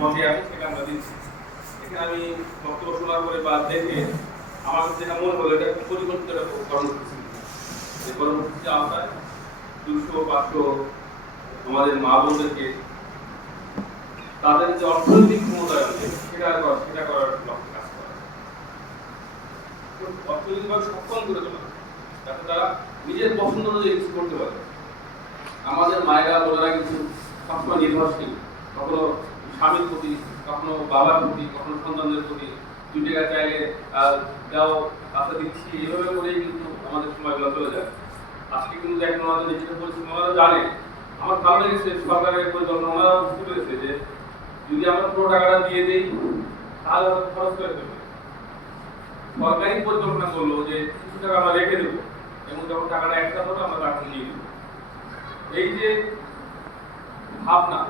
বন্ধে আছে, সেটা আমরা দিচ্ছি। এখানে আমি বক্তব্য শোনার পরে বা দেখে আমার যেটা মনে হলো, এটা পরিবর্তিত একটা কর্মসূচি যে কর্মসূচিতে আমরা দুশো, পাঁচশো আমাদের মা বোনদেরকে তাদের যে অর্থনৈতিক ক্ষমতায়ন সেটা সেটা করার লক্ষ্যে কাজ করা। অর্থনৈতিকভাবে সক্ষম করে তোলা, যাতে তারা নিজের পছন্দ অনুযায়ী কিছু করতে পারে। আমাদের মায়েরা, বোনেরা কিন্তু সবসময় নির্ভরশীল, কখনো স্বামীর প্রতি, কখনো বাবার প্রতি, কখনো সন্তানদের প্রতি দুই টাকা চাইলে দাও তাতে দিচ্ছি এইভাবে করেই কিন্তু আমাদের সময়গুলো চলে যায়। আজকে কিন্তু দেখেন আমাদের নিজেদের পরিস্থিতি ওনারা জানে। আমার ভালো লেগেছে, সরকারের পরিকল্পনা, ওনারা বুঝতে পেরেছে যে যদি আমরা পুরো টাকাটা দিয়ে দিই, তাহলে খরচ করে দেবে সরকারি পরিকল্পনা করল যে কিছু টাকা আমরা রেখে দেবো, এবং যখন টাকাটা একটা হবে, আমরা টাকা নিয়ে দেবো এই যে ভাবনা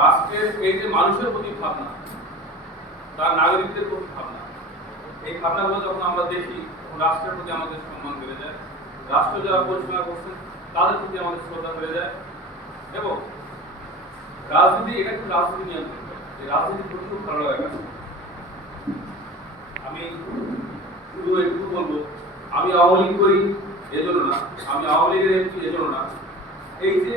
রাষ্ট্রের এই যে মানুষের প্রতি ভাবনা, তার নাগরিকদের প্রতি ভাবনা, এই ভাবনাগুলো যখন আমরা দেখি, তখন রাষ্ট্রের প্রতি আমাদের সম্মান বেড়ে যায়। রাষ্ট্র যারা পরিচালনা করছেন তাদের প্রতি আমাদের শ্রদ্ধা বেড়ে যায়। এবং রাজনীতি, এটা কিন্তু রাজনীতি নিয়ন্ত্রণ করে। এই রাজনীতির প্রতি খুব ভালো লাগা আমি শুধু একটু বলব, আমি আওয়ামী লীগ করি, এজন্য না। আমি আওয়ামী লীগের এমপি, এজন্য না। এই যে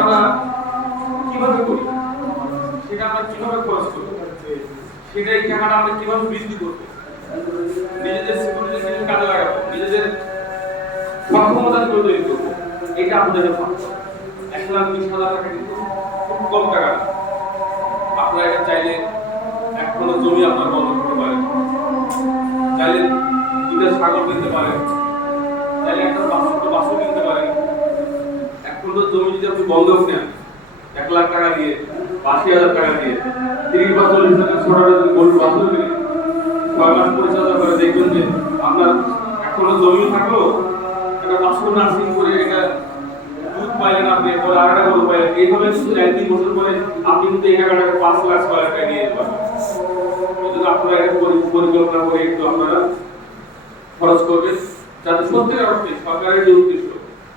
আমরা কীভাবে করি? সেটা আমরা কীভাবে খরচ করব? সেটা এই টাকাটা আমরা কীভাবে বৃদ্ধি করব? নিজেদের সিকিউরিটি সেটা কাজে লাগাবো, নিজেদের সক্ষমতা তৈরি করব। এটা আমাদের এক লাখ বিশ হাজার টাকা কিন্তু খুব কম টাকা আপনারা এটা চাইলে এক কোনো জমি আপনার বন্ধ করতে পারেন। চাইলে দুটা ছাগল কিনতে পারেন। চাইলে একটা বাসু বাসু কিনতে পারেন। এক কোনো জমি যদি আপনি বন্ধক নেন, এক লাখ টাকা দিয়ে, আশি হাজার টাকা দিয়ে, তিরিশ বছর হিসাবে ছোট যদি গরু বাসু কিনে, ছয় মাস পরিচর্যা করে দেখবেন যে আপনার এখনও জমি থাকল, একটা বাসু নার্সিং করে এটা দুধ পাইলেন আপনি পরে আর একটা গরু পাইলেন, এইভাবে এক তিন বছর পরে আপনি কিন্তু এই টাকাটাকে পাঁচ লাখ, ছয় টাকা নিয়ে যেতে পারবেন আপনারা এটা পরিকল্পনা করে একটু আপনারা খরচ করবেন, যাতে অর্থে সরকারের যে উদ্দেশ্য